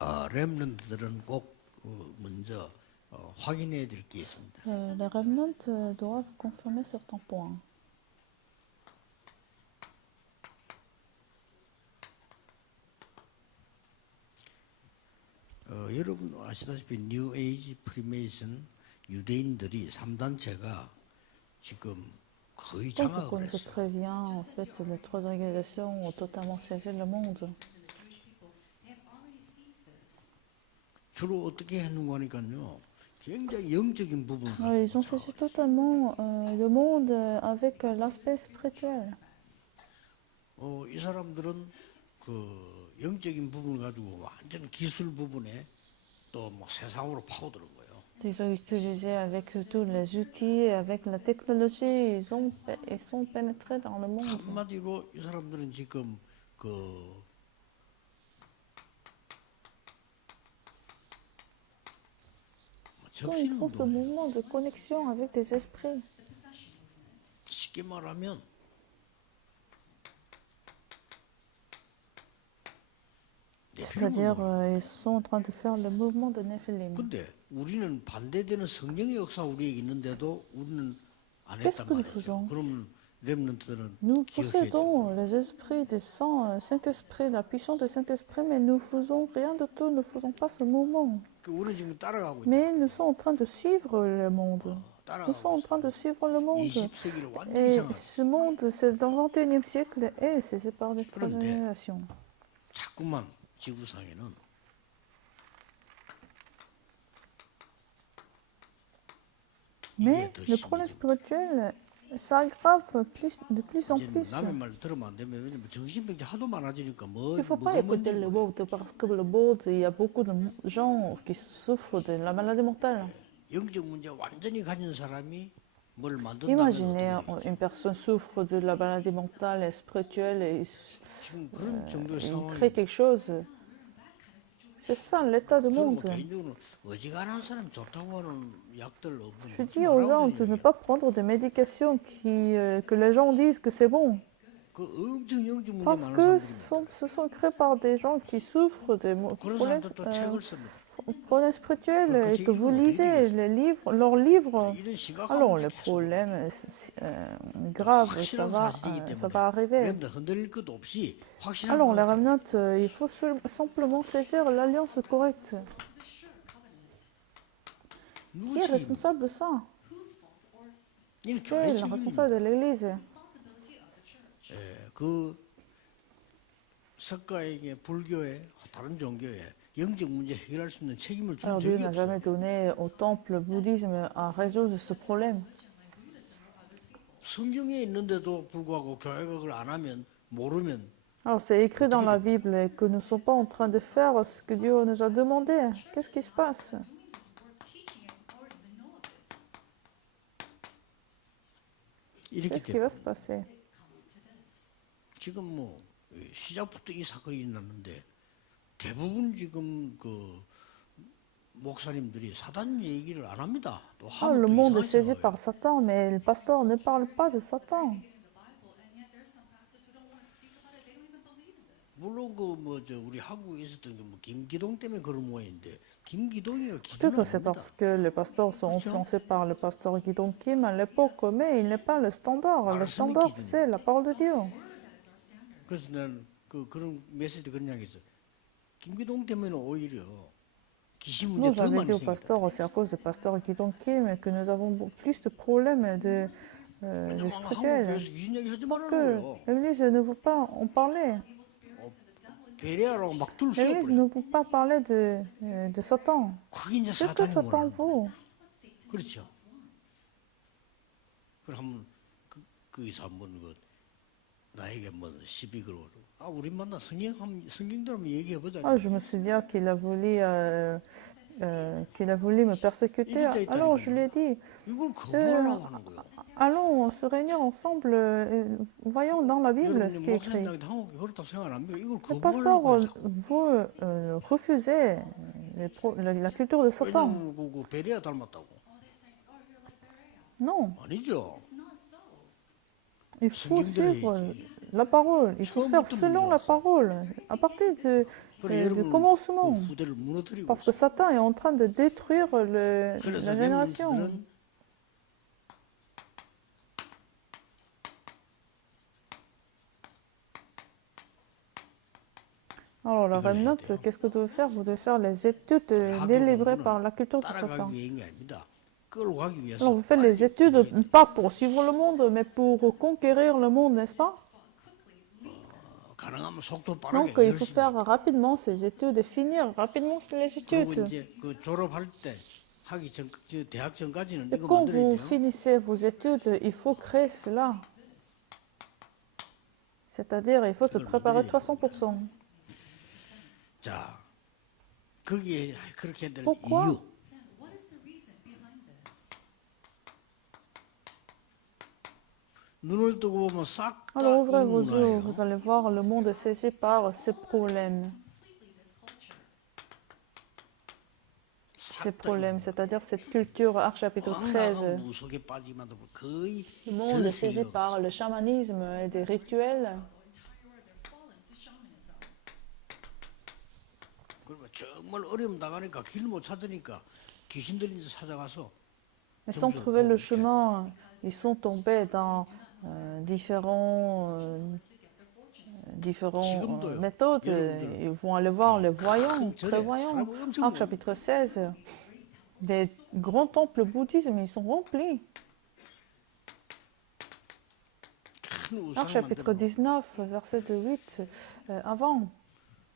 렘넌트들은 꼭 먼저 확인해야 될 게 있습니다. Les revenants doivent confirmer certains points. 여러분 아시다시피 뉴 에이지 프리메이슨 유대인들이 3단체가 지금 거의 Donc, vous 장악을 connaissez 했어요. très bien, en fait, les trois organisations ont totalement saisi le monde. 주로 어떻게 했는가 하니까요. 굉장히 영적인 부분을 Ils ont saisi totalement le monde avec l'aspect spirituel. 이 사람들은 그 영적인 부분을 가지고 완전 기술 부분에 또 뭐 세상으로 파고드는 거예요. Ils ont utilisé avec tous les outils, avec la technologie, ils sont pénétrés dans le monde. 한마디로 이 사람들은 지금 그 Donc, ils font ce 접신운동 mouvement de connexion avec des esprits. 쉽게 말하면 C'est-à-dire, ils sont en train de faire le mouvement de Nephilim. 근데 우리는 반대되는 성령의 역사 우리에게 있는데도 우리는 안 Qu'est-ce 했단 que nous 말이죠. faisons? 그러면 렘넌트들은 Nous 기억해야 돼요. possédons les esprits des saints, Saint-Esprit, la puissance du Saint-Esprit, mais nous faisons rien de tout, nous ne faisons pas ce mouvement. 우리는 지금 따라가고 있다. Mais nous sommes en train de suivre le monde. Nous sommes en 따라가고 train de suivre le monde. 20세기를 완전히 Et 장악. ce monde, c'est dans le 21e siècle et c'est séparé des trois 그런데 générations. 자꾸만 지구상에는 Mais 더 le problème 심해져. spirituel s'aggrave de plus en 이제 plus. 남의 말 들으면 안 되면 왜냐면 정신병자 하도 많아지니까 뭐 Il ne faut pas 뭐가 écouter 뭔지 le monde parce que le monde, il y a beaucoup de gens qui souffrent de la maladie mentale. 영적 문제 완전히 가진 사람이 뭘 만든다면 Imaginez, 어떻게 되겠죠? une personne souffre de la maladie mentale et spirituelle et 지금 그런 정도의 il 상황이 crée quelque chose. C'est ça l'état du 저는 뭐 monde. 개인적으로 어지간한 사람 좋다고 하는 약들 Je dis aux gens de ne pas prendre des médications que les gens disent que c'est bon. 그 엄청 영적 문제 Parce 많은 que 사람들이 ce sont créés par des gens qui souffrent des 그런 problèmes, 사람들 또 책을 씁니다. problèmes spirituels et que vous lisez les livres, leurs livres. 이런 심각한 Alors, 문제 les 계속 problèmes graves, 확실한 사실이기 ça 때문에 va arriver. 렘들 흔들릴 것도 없이 확실한 Alors, les 거 remnants, il faut simplement saisir l'alliance correcte. Qui 누구 est 책임? responsable de ça? 이는 C'est 교회 le 책임입니다. responsable de l'Église. 그 석가에게 불교에 다른 종교에 영적 문제 해결할 수 있는 책임을 준 Alors, Dieu 적이 n'a 없어요. jamais donné au temple bouddhisme à résoudre ce problème. 성경에 있는데도 불구하고 교회가 그걸 안 하면 모르면 Alors, c'est écrit dans la Bible et que nous ne sommes pas en train de faire ce que Dieu nous a demandé. Qu'est-ce qui se passe? 이렇기 Qu'est-ce qui 때문에 va se passer? 지금 뭐 시작부터 이 사건이 일어났는데 대부분 지금 그 목사님들이 사단 얘기를 안 합니다. 또 Ah, 하면 le 또 monde est 이상하게 saisi 나와요. par Satan, mais le pasteur ne parle pas de Satan. 물론 그 뭐 저 우리 한국에 있었던 뭐 김기동 때문에 그런 모양인데 김기동이가 기준이 Peut-être c'est 아닙니다. parce que les pasteurs sont influencés par le pasteur Guidon Kim à l'époque, mais il n'est pas le standard. Le standard, c'est la parole de Dieu. 그래서 나는 그런 메시지 그런 이야기했어. 김기동 때문에 오히려 귀신 문제 Nous, 더 j'avais 많이 dit au 생겼다. pasteur, c'est à cause du pasteur Guidon Kim que nous avons plus de problèmes de 왜냐면 한국 spirituels. 교회에서 귀신 얘기 하지 Parce 말라는 que 거예요. l'Église ne veut pas en parler. 베레아라고 막둘 L'Église 씌워버려. ne veut pas parler de Satan. 그게 이제 Qu'est-ce que 사단이 Satan 원하는 거예요. veut? 그렇죠. 그럼 한번 거기서 한번 그 나에게 뭐 시비 걸고 우리 만나 성경대로 한번 얘기해 보자. Ah, je me souviens qu'il a voulu me persécuter. Alors je lui ai dit, 이걸 거부하려고 하는 거예요. allons se réunir ensemble, voyons dans la Bible ce qui est écrit. 목사님한테 한국에 그렇다고 생각 안 합니까? 이걸 Le pasteur 거부하려고 하죠. veut refuser la culture de Satan. 왜냐면 그 베레아 닮았다고. Non, 아니죠. il faut suivre la parole, il faut faire selon la parole. À partir 그래 du 여러분은 그 commencement. 후대를 무너뜨리고 Parce que 있어. Satan est en train de détruire 그래서 la génération. 렘넌트들은 Alors, le 이걸 해야 remnant, 돼요. qu'est-ce que vous devez faire? Vous devez faire les études 학교 délivrées 공부는 par la culture du 따라가기 Satan. 위해 게 아닙니다. 끌고 가기 Alors, 위해서. vous faites les études pas pour suivre le monde, mais pour conquérir le monde, n'est-ce pas? 가능하면 속도 빠르게 Donc, il faut 열심히. faire rapidement ces études et finir rapidement les 그리고 études. 이제 그 졸업할 때 하기 전, 대학 전까지는 Et 이거 quand 만들어야 vous 돼요. finissez vos études, il faut créer cela. C'est-à-dire, il faut se préparer 300%. 자, 거기에 그렇게 될 Pourquoi? 이유. 눈을 뜨고 보면 싹 다 Alors, ouvrez vos yeux, 인문화예요. vous allez voir le monde est saisi par ces problèmes. Ces problèmes, c'est-à-dire cette culture, Arc chapitre 13. 황당한 무속에 빠지기만 하면 거의 Le monde est 전 saisi 세계가 par le chamanisme et des rituels. 그러면 정말 어려움 당하니까 길 못 찾으니까 귀신들이 이제 찾아가서 Mais sans 점점 trouver 더 le 이렇게 chemin, ils sont tombés dans différentes 지금도요. méthodes. 여러분들 Ils vont aller voir les voyants, 큰 절에 prévoyants. 사람이 엄청 Arc 많아요. chapitre 16, des grands temples bouddhisme, ils sont remplis. 큰 우상 Arc chapitre 만들어 19, verset 8, avant.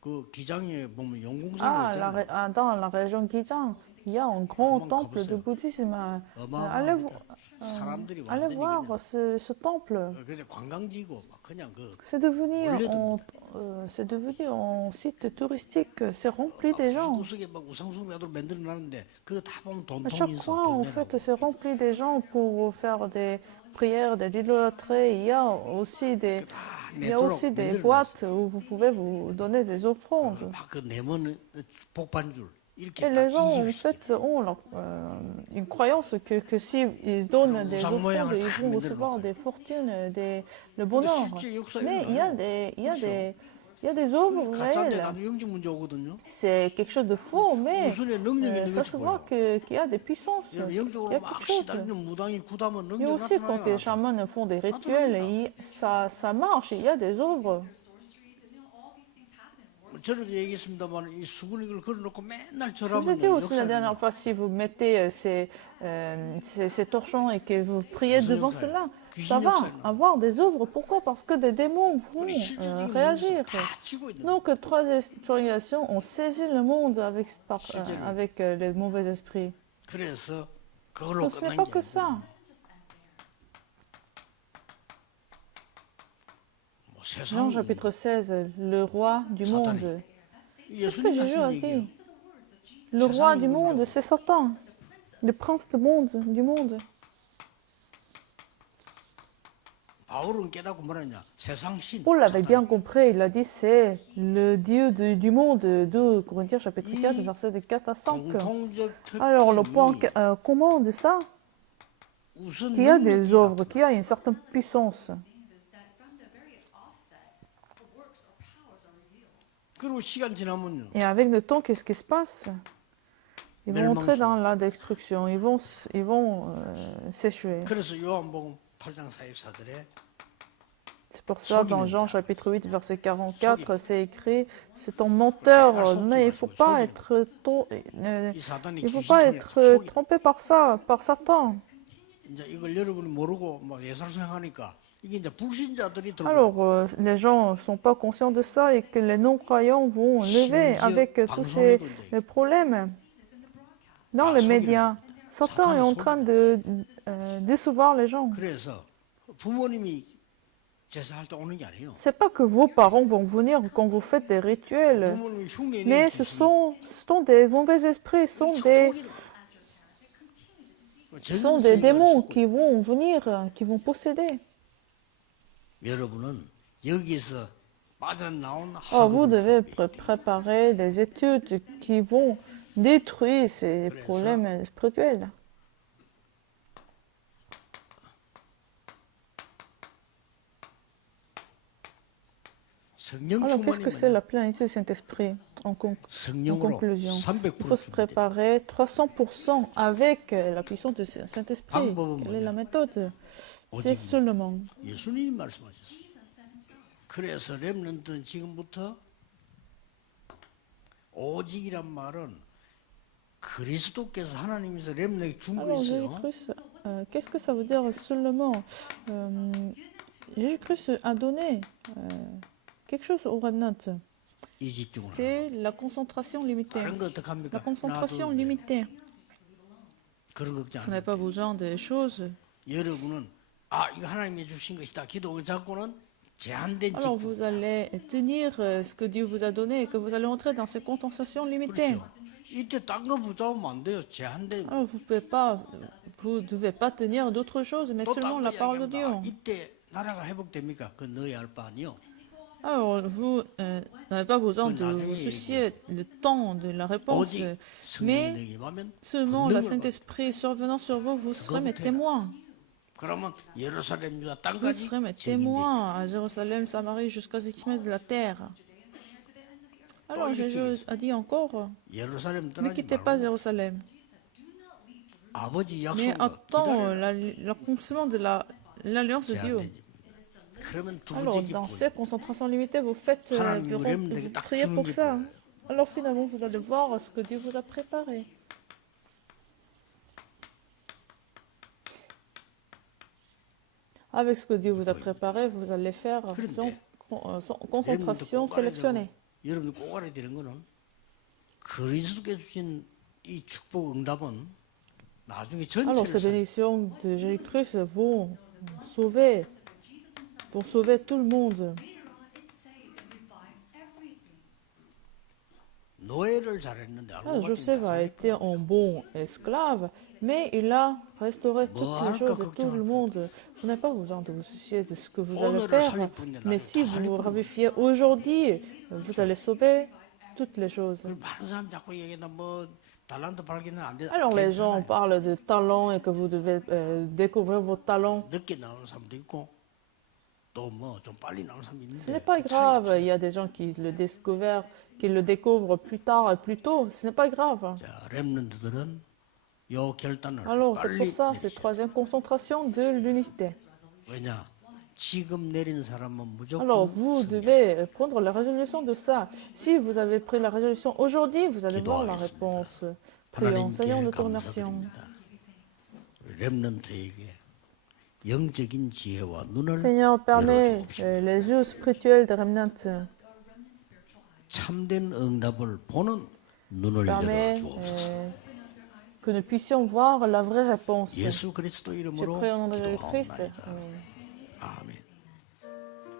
그 기장에 보면 용궁산 Ah, 있잖아요. dans la région Guizhang, il y a un grand 한번 temple de 가보세요. bouddhisme. 어마어마합니다. 사람들이 Allez 완전히 voir 그냥 ce temple. 그래서 관광지고 막 그냥 그 C'est devenu un site touristique. C'est rempli des gens. 구석에 막 우상숭배로 만들어 놨는데 그거 다 보면 À chaque 돈통이 있어. coin, en 돈 fait, 내라고. c'est rempli des gens pour faire des prières, de l'idolâtrie. Il y a aussi des, 다 il y a 내도록 aussi des 만들어 놨어. boîtes où vous pouvez vous donner des offrandes. 막그 내면 복반줄 이렇게 Et les gens, en 인식시키는 fait, ont une croyance que s'ils donnent des 우상 모양을 offrandes, ils 다 vont 만들어 recevoir 놓고. des fortunes, le bonheur. 실제 역사에 Mais il y a des œuvres 가짜인데 réelles. 나도 영적 문제 오거든요. C'est quelque chose de faux, mais 무술에 능력이 있는 ça 것이 se voit 보여. qu'il y a des puissances. Il 여러분 y a 영적으로 quelque 막 chose. 시달리는 무당이 구다면 Et 능력 aussi, quand les 나타나요. chamans font des rituels, ça marche, il y a des œuvres. 저를 얘기했습니다만 이 수근이를 걸어놓고 맨날 Je vous ai dit 절하면 aussi la dernière fois, si vous mettez ces torchons et que vous priez devant cela, ça va avoir des œuvres. Pourquoi? Parce que des démons vont réagir. 다 치고 있는 거예요. Donc, trois explications ont saisi le monde avec les mauvais esprits. 그래서 그걸로 Ce n'est 끝난 pas 게 que ça. 아니고 뭐 Jean 세상 chapitre 16, le roi du monde. Qu'est-ce que 예수님 Jésus 하신 a 얘기예요. dit? Le roi du monde, c'est Satan. Le prince du monde. 바울은 깨닫고 뭐랬냐? 세상 신. Paul l'avait 사탄. bien compris, il a dit c'est le Dieu du monde, 2 Corinthiens chapitre 4, versets 4 à 5. 공통적 Alors le point 특징이 commun de ça, 우선 qu'il y a 능력이 des œuvres, 나타나. qu'il y a une certaine puissance. 그리고 시간 지나면요. Et avec le temps, qu'est-ce qui se passe? Ils vont entrer dans la destruction, ils vont s'échouer. 그래서 요한복음 8장 44절에 C'est pour ça, dans Jean chapitre 8, verset 44, c'est écrit, c'est un menteur, mais il ne faut pas être, 이 사단이 il faut pas 귀신통에 être trompé par ça, par Satan. 이제 이걸 여러분이 모르고 막 예사를 생각하니까 이게 이제 불신자들이 들고 Alors, les gens ne sont pas conscients de ça et que les non-croyants vont lever avec tous ces problèmes. Dans les médias, Satan est en train de décevoir les gens. 그래서 부모님이 제사할 때 오는 게 아니에요. C'est pas que vos parents vont venir quand vous faites des rituels, 부모님이 흉내 mais ce sont des mauvais esprits, ce sont des démons qui vont venir, qui vont posséder. 여러분은 여기서 빠져나온 Or, vous 학업을 devez 준비해야 돼요. préparer des études qui vont détruire ces problèmes spirituels. 성령 Alors, qu'est-ce 충만이 que c'est 뭐냐? la plénitude du Saint-Esprit en 성령으로 conclusion? Il 300% faut se préparer 300% avec la puissance du Saint-Esprit. 방법은 Quelle est 뭐냐? la méthode? C'est 오직 seulement. 예수님이 말씀하셨어요. 그래서 렘넌트는 지금부터 오직이란 말은 그리스도께서 하나님께서 렘넌트에게 준 거 Alors, 있어요. Jésus-Christ, qu'est-ce que ça veut dire seulement? Jésus-Christ a donné quelque chose au remnant. 이 집중을 하는 C'est la concentration limitée. 다른 거 어떻게 합니까? La concentration 놔두는데 limitée. 그런 걱정 Vous 안 n'avez 해요. pas besoin des choses. 여러분은 아 이거 하나님이 주신 것이다. 기도를 잡고는 제한된 Alors, 집중. vous allez tenir ce que Dieu vous a donné et que vous allez entrer dans ces concentrations limitées. 그렇죠. 이때 딴 거 붙잡으면 안 돼요. 제한된. Alors, vous devez pas tenir d'autres choses, mais seulement la parole de Dieu. 이때 나라가 회복됩니까? 그 너희 알 바 아니요. Alors, vous n'avez pas besoin de vous soucier le temps de la réponse, 오직 mais 성령이 임하면 seulement le 권능을 받. Saint-Esprit survenant sur vous, vous serez mes témoins. 그러면 예루살렘 유다 Vous 땅까지 serez mes 증인돼. témoins à Jérusalem, Samarie, jusqu'aux extrémités de la terre. Alors Jésus a dit encore, 예루살em ne 떠나지 quittez pas 말고 Jérusalem, 아버지 mais 약속을 attends 기다려. l'accomplissement de l'alliance de Dieu. 그러면 두 Alors, 번째 dans 기쁨. ces concentrations limitées, vous faites, vous priez pour ça. Alors finalement, vous allez voir ce que Dieu vous a préparé. Avec ce que Dieu vous a préparé, vous allez faire sans concentration sélectionnée. 여러분들 꼭 알아야 되는 거는 그리스도께 주신 이 축복 응답은 나중에 Alors, ces 전체를 bénédictions de Jésus-Christ vont sauver tout le monde. 노예를 잘했는데 알고 Ah, 봤더니 Joseph a été un bon esclave, mais il a restauré toutes les choses et tout le monde. Vous n'avez pas besoin de vous soucier de ce que vous allez faire, mais si vous vous ravifiez aujourd'hui, vous allez sauver toutes les choses. 많은 사람 자꾸 얘기한다 뭐 달란트 발견은 안 돼. Alors les gens parlent de talent et que vous devez découvrir vos talents. 늦게 나오는 사람도 있고 또 뭐 좀 빨리 나오는 사람도 있는데 Ce n'est pas grave, il y a des gens qui le découvrent plus tard et plus tôt. Ce n'est pas grave. 자, 렘넌트들은 요 결단을 Alors c'est 빨리 pour ça, 내리셔야 cette troisième concentration de l'unité. 왜냐? 지금 내린 사람은 무조건 Alors, vous devez prendre la résolution de ça. Si vous avez pris la résolution aujourd'hui, vous allez voir la réponse. Prions. Seigneur, nous te remercions. 렘넌트에게 영적인 지혜와 눈을 Seigneur, permets 열어주옵시고 les yeux spirituels des remnants. 참된 응답을 보는 눈을 Permets 열어주옵소서. que nous puissions voir la vraie réponse. 예수 그리스도 Je 이름으로 prie au nom de Jésus-Christ. 기도하옵나이다. 아멘.